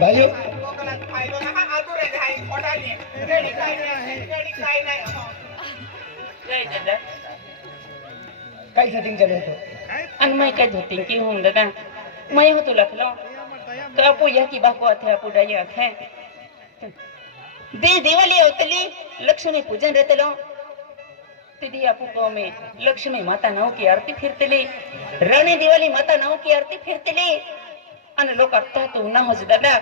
भाइयों काय सेटिंग चालू है तो आणि मैं काय धोती की हूं दादा मैं हो तो लखलो तो आपो यह की बाको थे आपो डाया थे दे दिवाली अवतली लक्ष्मी पूजन रहतलो तिदी आपो को में लक्ष्मी माता नाव की आरती फिरतली रानी दिवाली माता नाव की आरती फिरतली અને लोक आता तो ना हो दादा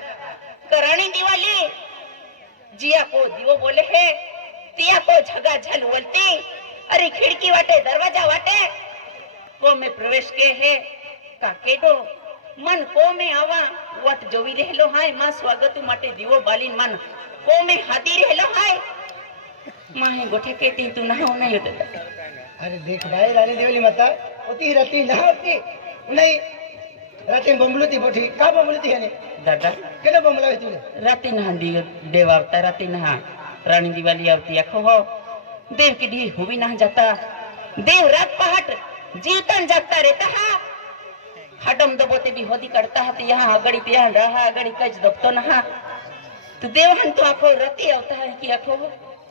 कराणी दिवाली जिया को दिवो बोले है तिया को झगा झल बोलती अरे खिड़की वाटे दरवाजा वाटे को में प्रवेश के है का केडो मन को में आवा वट जोवी રહેલો હાય માં સ્વાગત માટે દીવો બાલીન મન को में हाथी રહેલો हाय माहे गोठे केती तू ना हो नहीं होता अरे देख भाई रानी देवली माता होती रहती ना होती नहीं राती बमलुती बोठी का बमलुती है ने दादा केना बमला है तूने राती नहा दी देव आवता राती नहा रानी दिवाली आवती आखो हो देव की दी हुई ना जाता देव रात पहाट जीतन जागता रहता है हडम दबोते भी होदी करता है तो यहाँ आगड़ी पे यहाँ रहा आगड़ी कच दबतो ना तो देवहन तो आखो राती आवता है कि आखो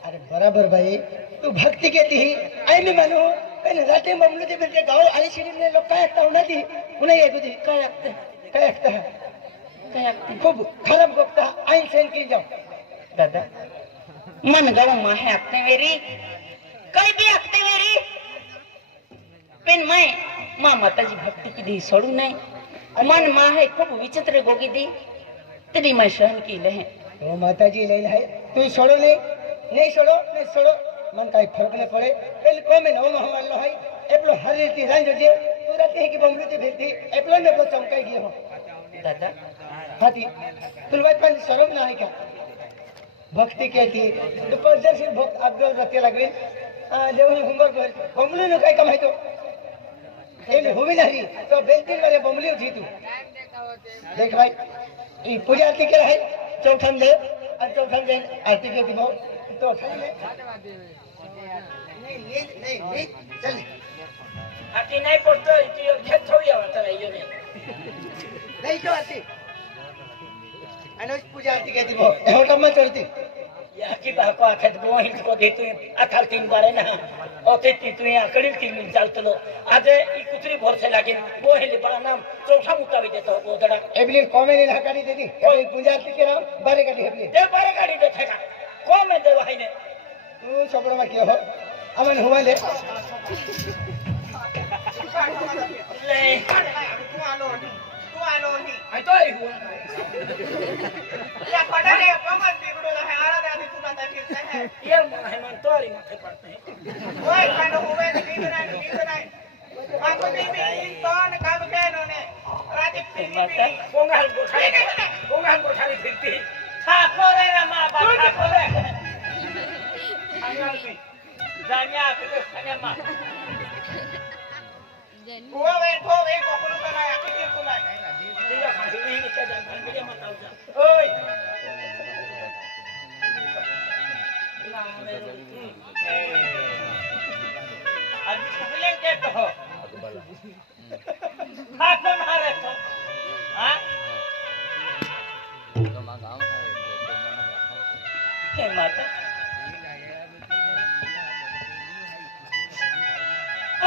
अरे बराबर भाई तू भक्ति के दी आई नहीं मानो कहीं राते बमलुती बेटे गाँव आई सीढ़ी में लोग काय एकता होना दी उन्हें ये बुद्धि काय एकता है काय खूब खराब गोपता आई सेन की जाओ दादा मन गाँव माँ है अपने मेरी कई भी अपने मेरी पेन मैं माँ माता जी भक्ति की दी छोड़ू नहीं मन माँ है खूब विचित्र गोगी दी तेरी मैं सहन की लहे ओ माता जी ले है तू छोड़ो नहीं छोड़ो मन का फर्क न पड़े एल को में नव हमार लो है एपलो हर रीति रान जो जे तू रहते है कि बमलुती भेजती एपलो में को चमकाई गयो हो दादा हाथी तुलवात पर शर्म ना है क्या भक्ति के थी तो पर से भक्त आग्रह रखे लगे जब हुंगर को बमलु ने काय कमाई तो एल होवी नहीं तो बेंतिन वाले बमलु जी तू देख भाई ई पूजा आरती के है चौथम ले और चौथम ले आरती के दिमो तो नहीं चल आती नहीं पड़तो इति खेत थोड़ी आवता है ये नहीं तो आरती अनुज पूजा आरती के दिमो होटम में चलती या की बाको आखत गोहित को देतु अथाल तीन बारे ना ओते तू आकड़ी तीन चालतलो आज ई कुतरी भर से लागे गोहिल बड़ा नाम चौथा मुताबी देतो गोदड़ा एबली कॉमेडी ना करी देती कोई पूजा आरती के नाम बारे गाड़ी एबली दे बारे गाड़ी देखेगा को में दे भाई ने तू सबड़ में क्यों हो अमन हुआ ले ले तू आलो ही आई तो आई हुआ या पड़ा रे कमर बिगड़ो है आरा दे तू बता फिरता है ये मेहमान तोरी माथे पड़ते हैं ओए कांडो हुए नहीं बाको बीबी कौन काम के इन्होंने राजीव बीबी गोंगाल गोठाली फिरती ठाकुर रे मां बाप ठाकुर अंगल जानिया के खाने मां हुआ वे ठो वे कोकुल का ना आके के कुनाई ठीक है खासी नहीं के जान मुझे मत आओ जा ओए ना मेरे आज छुपले के तो हो खातो ना रे तो हां हे माता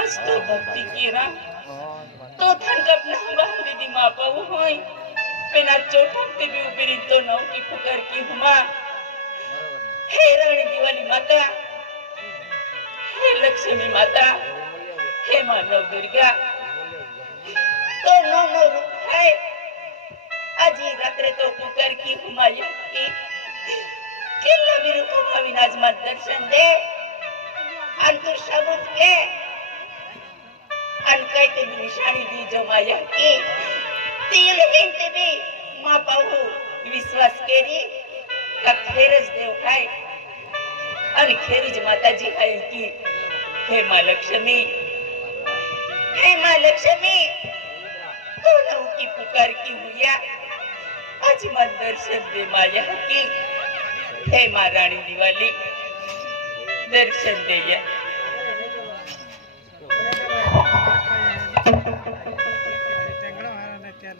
आज तो भक्ति कीरा तो थन अपना बाहरी दी माँ पाऊ होई पेना चोटम ते भी उबेरी तो नौ की पुकार की हुमा हे रानी दिवाली माता हे लक्ष्मी माता हे मानव दुर्गा तो नौ रूप है आज ही रात्रे तो पुकार की हुमायूं की किल्ला भी रूप अविनाश मत दर्शन दे अंतुर सबूत के अनकई ते निशानी दी जो माया की तिल हिंते भी माँ पाऊ विश्वास केरी अखेरज देव खाय और खेरीज माता जी है की हे माँ लक्ष्मी तो नौ की पुकार की हुआ आज मन दर्शन दे माया की हे माँ रानी दिवाली दर्शन दे या जय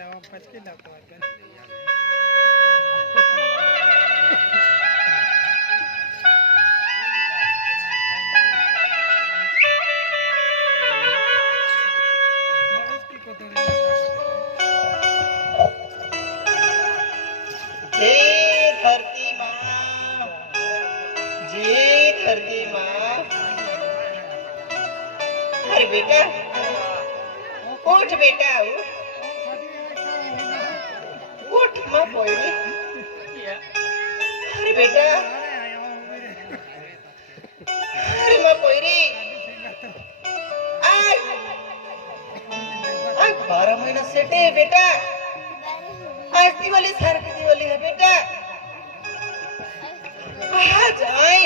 धरती माँ, जय धरती माँ। अरे बेटा उठ बेटा उठ माँ पोयरी। अरे बेटा अरे माँ पोयरी आज आज 12 महीना सेट है बेटा। आज दिवाली सारखी दिवाली है बेटा। आज आए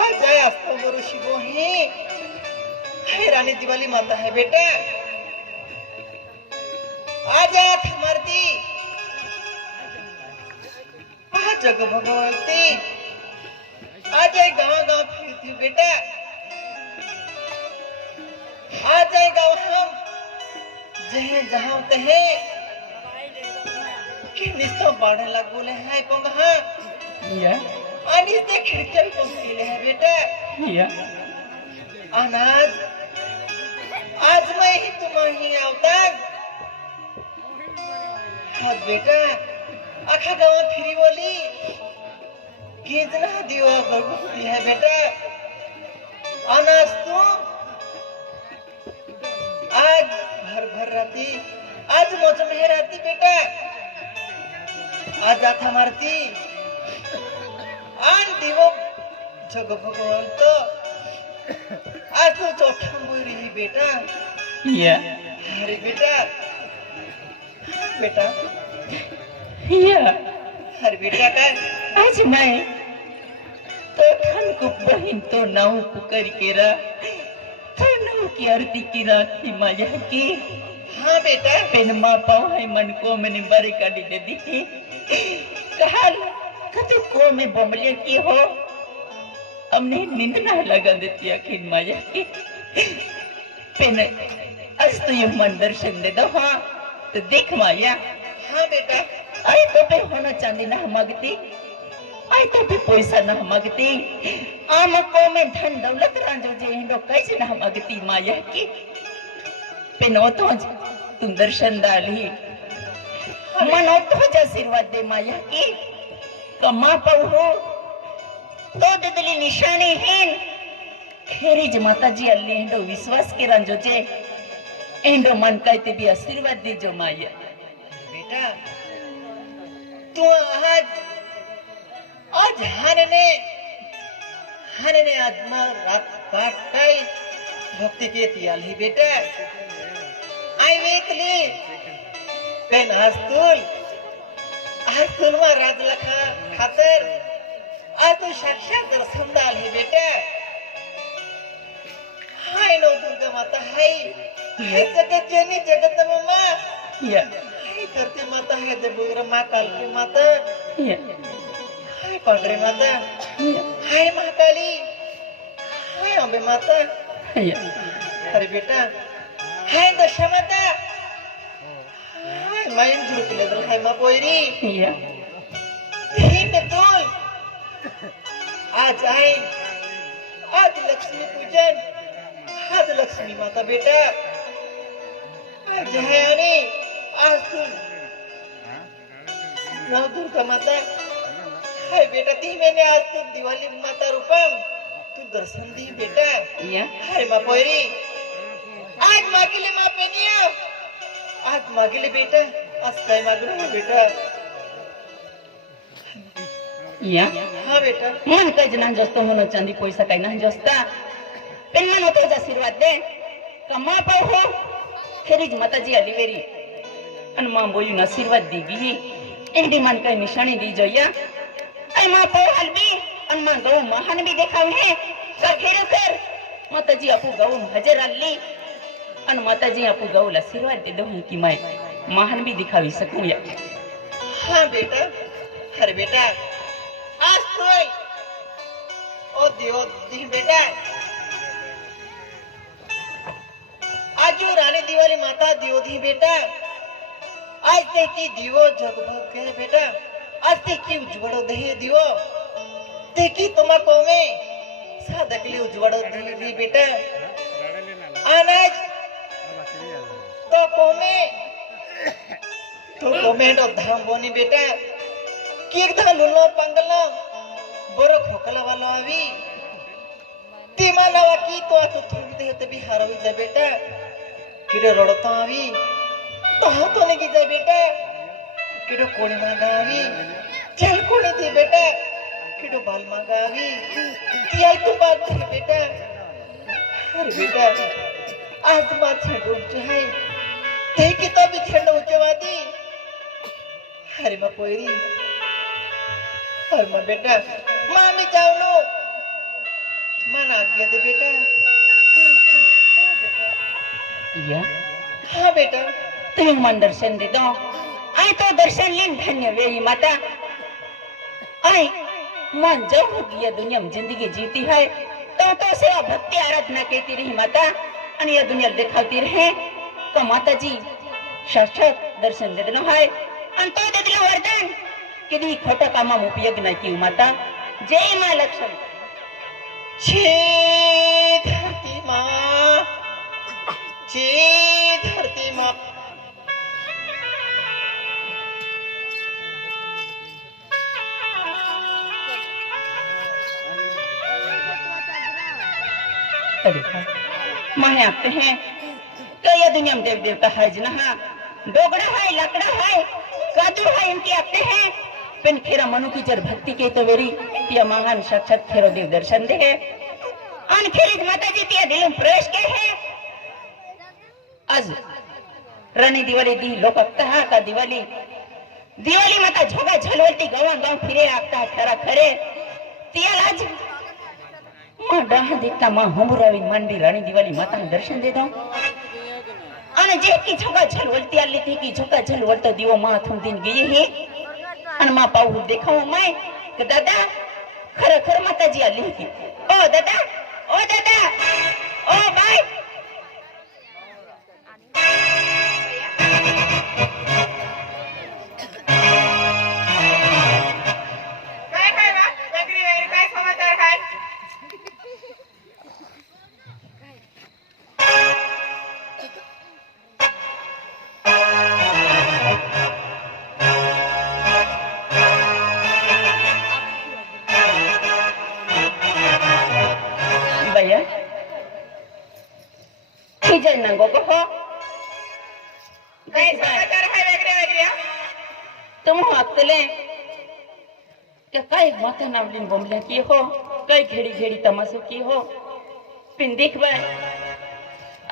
आज तो गुरु शिवो है रानी दिवाली माता है बेटा। आज थमरती आज जग भगवती आज गाँव गाँव फिरती बेटा। आज गाँव हम जहे जहाँ तहे कि निस्तो बाढ़े लग बोले हैं पंगा या अनिस ते खिड़कियां भी पहुंचीले है बेटा। या अनाज आज मैं ही तुम ही आवता हाँ बेटा आखा गाँव फिरी बोली कितना दिवा भरपूर है बेटा। अनाज तुम आज भर भर राती आज मौसम है राती बेटा। आज आता मारती आन दिवो जग भगवान तो आज तो चौथा बोरी ही बेटा। या अरे बेटा बेटा या अरे बेटा का आज मैं तो ठन को बहन तो नाव पुकर के रा तो नाव की आरती की रात माया की। हाँ बेटा पेन माँ पाव है मन को मैंने बारी काटी दे दी थी। कहाल कतो को में बमले की हो हमने नींद ना लगा देती आखिर माया की। पेन आज तो ये मन दर्शन दे दो हाँ तो देख माया। हाँ बेटा आई तो पे होना चांदी ना मांगती आई तो भी पैसा ना मांगती आम को में धन दौलत रांझो जे हिंदो कैसे ना मांगती माया की। पेनो तो तुम दर्शन डाली मनो तो आशीर्वाद दे माया की। कमा पाऊ हो तो ददली निशानी है खेरी ज माता जी अल्ली हिंदो विश्वास के रांझो जे हिंदो मन कहते भी आशीर्वाद दे जो माया। बेटा तू आज आज हरने आत्मा रात पाठ kai भक्ति के तियाल ही बेटा। आई वेकली पेन हस्तुल मा राज लखा खातर आज तो साक्षात दर्शन डाल ही बेटा। हाय नो दुर्गा माता हाय जगत जननी जगत मामा या हाय धरती माता है देवगुरु माँ काल की माता या हाय पांडरे माता हाय महाकाली हाय अम्बे माता। या अरे बेटा हाय दशा माता हाय माइन जुड़ के हाय माँ पोयरी या ठीक है तोल आज आए आज लक्ष्मी पूजन आज लक्ष्मी माता बेटा। आज है अरे आज तू नौ दुर्गा माता हाय बेटा ती मैंने आज तू दिवाली माता रूपम तू दर्शन दी बेटा। या हाय माँ पोयरी आज मागिले माँ पेनिया आज मागिले बेटा आज काय मागू ना बेटा। या हाँ बेटा मन काही ना जस्तो होणं चांदी पैसा काही ना जस्ता पण मन होतो आशीर्वाद दे कमा पाऊ हो खेरीज माताजी आली वेरी अन मां बोली न आशीर्वाद दी भी एंडी मन काही निशानी दी जोया आई मां पाऊ हलबी अन मां गौ महान भी देखाव है का खेरो कर माताजी आपू गौ हजर आली अन माताजी आपू गौ आशीर्वाद दे दो कि मैं महान भी दिखावी सकूं या। हाँ बेटा अरे बेटा आज सोई ओ दियो दी बेटा आजू रानी दिवाली माता दियो दी बेटा आज ते की दिवो जगभग के बेटा आज ते की उज्वड़ो दे दिवो ते की तुमको में सादकली उज्वड़ो दी बेटा अनाज तो कोमे तो कोमेंट धाम बोनी बेटा की एकदा लुलो पंगलो बरो खोकला वालो आवी ती मानवा की तो तू थूक दे होते भी हारवी जा बेटा किडो रडतो आवी तो हाथों ने की जा बेटा किडो कोणी मांगा आवी चल कोणी दी बेटा किडो बाल मांगा आवी ती आई तू बात थे बेटा अरे बेटा आज बात छेड़ो चाहे ते की तो भी छेड़ो उचवादी अरे मां पोरी अरे मां बेटा मामी जाओ लो मन आ गया दे बेटा या हाँ बेटा तुम्हें मन दर्शन दे दो आई तो दर्शन लेन धन्य वेरी माता आई मन जब ये दुनिया में जिंदगी जीती है तो सेवा भक्ति आराधना कहती रही माता और ये दुनिया दिखाती रहे तो माता जी साक्षात दर्शन दे देना है और तो दे दिला वरदान कि दी खोटा काम में उपयोग न की माता जय मां लक्ष्मी छे धरती माँ माहे आते हैं तो ये दुनिया में देव देवता है जहाँ डोगड़ा है लकड़ा है कादू है इनके आते हैं पिन खेरा मनु की जर भक्ति के तो वेरी या महान साक्षात खेरो देव दर्शन दे है अन खेरित माता जी तिया दिल में प्रवेश के है आज रानी दिवाली दी लोक अक्ता का दिवाली दिवाली माता झोगा झलवलती गाँव फिरे आगता खरा खरे तिया आज मां डाह देखता मां हमरावी मंडी रानी दिवाली माता ने दर्शन दे दो अने जे की झोगा झलवलती आली थी की झोगा झलवलतो दिवो मां थम दिन गई है अन मां पाऊ देखाओ मैं कि दादा खर माता जी आली थी ओ दादा ओ भाई नंगो को हो तुम हातले क्या काय माथा नावलीन बोमले की हो काय घेड़ी घेड़ी तमाशो की हो पिन देख बे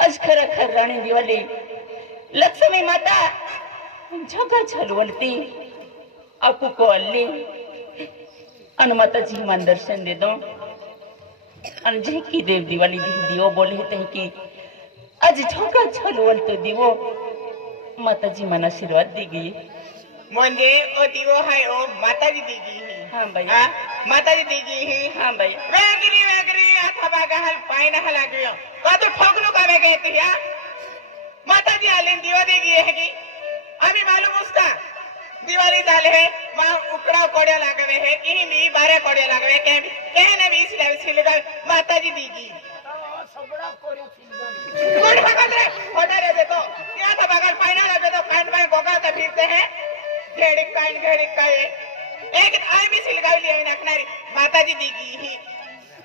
आज खरा खर रानी दिवाली लक्ष्मी माता झगा झलवलती आपू को अल्ली अन माता जी मन दर्शन दे दो अन जे की देव दिवाली दियो बोले तही की आज झोका झलवल तो दिवो माता जी मन आशीर्वाद दी गई म्हणजे ओ दिवो है ओ माता जी दी गई हाँ भैया माता जी दी गई हाँ भैया वेगरी आता बागा हल पाइन हला गयो का तो ठोकलो का वे कहती है माता जी आलिन दिवा दी गई है की अभी मालूम उसका दिवाली डाले है मां उकड़ा कोड़िया लागवे है कि नहीं 12 कोड़िया लागवे कहने भी इसलिए सिलगा माता जी दी गई सबड़ा कोड़िया कोण भगत रे होटा रे देखो क्या था बगल पाइना लगे तो कांड में गोगा तो फिरते हैं घेड़ी का ये एक आई भी सिलगाई लिया नाकनारी माताजी दीगी ही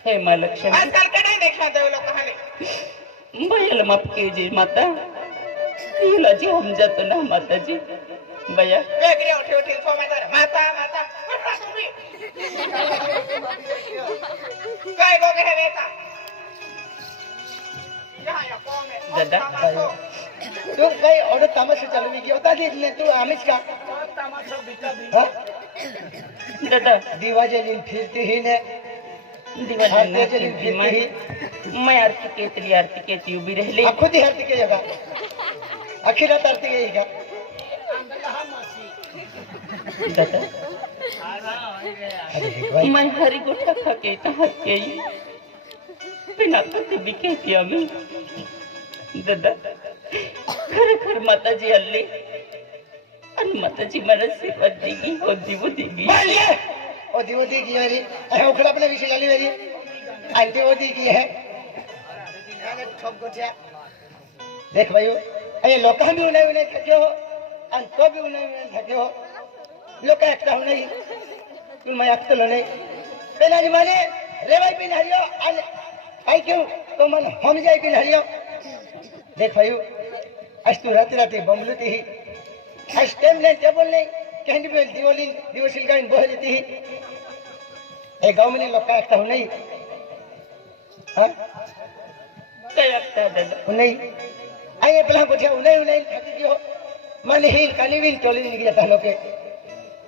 हे मां लक्ष्मी आजकल के नहीं देखा दे वो लोग कहाले भैया माफ कीजिए माता किला जी हम जाते ना माता जी भैया वेगरे उठे सो माता पकड़ा तुम भी काय गोगे है बेटा दादा तू काही ऑर्डर तमाशा चालू मी होता दिले तू आम्हीच का हाँ? दादा दिवाजे दिन फिरती ही ने दिवाली फिरती मैं आरती केतली उभी रहली खुद ही आरती के जगह अखिरात आरती के का दादा मैं हरी गोठा खा के तहत के बिना पति बिके किया मैं दादा खरेखर माताजी हल्ले आणि माताजी मला सेवा देगी हो दिवो देगी ओ दिवती की है रे अरे उखड़ा अपने विषय लाली मेरी आज दिवती की है ठोक गोटिया देख भाइयों अरे लोग भी उन्हें उन्हें थके हो और तो भी उन्हें उन्हें थके हो लोग एक हो नहीं तुम मैं अक्तल हो नहीं पेना जी माने रे भाई पिन हरियो आई क्यों तो मन हम जाए पिन हरियो देख भाइयों आज तू रात रात बमलुती ही आज टाइम नहीं टेबल नहीं कहीं भी दिवाली दिवसील का इन बोल देती ही ए गांव में लोग का एक हो नहीं हाँ काय लागतं दादा नहीं आइए पहला कुछ उन्हें उन्हें थक गयो मन हिल काली विल टोली निकल जाता लोग के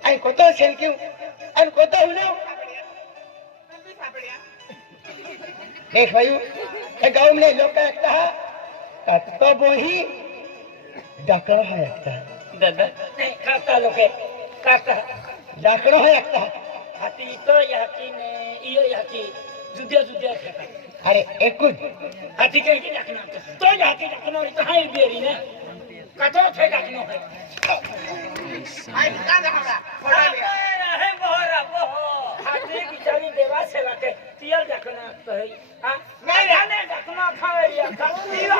आई को तो सेल क्यों अन को तो उन्हें देख भाई ए गांव में लोग का एक था तो वो ही डाकड़ा है एक था दादा काका लोके काका डाकड़ा है एक था हाती तो याकी ने इयो याकी जुद्या जुद्या खेता अरे एक कुछ हाती के डाकना तो याकी डाकना तो हाय बेरी ने कतो थे डाकनो है हाय का डाकना थोड़ा है बोरा बोहो हाती बिचारी देवा सेवा के तियल डाकना तो है हां नहीं जाने डाकना खाए या का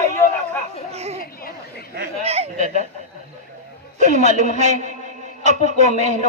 इयो ना खा दादा तुम्हें मालूम है अपू को मैं लोग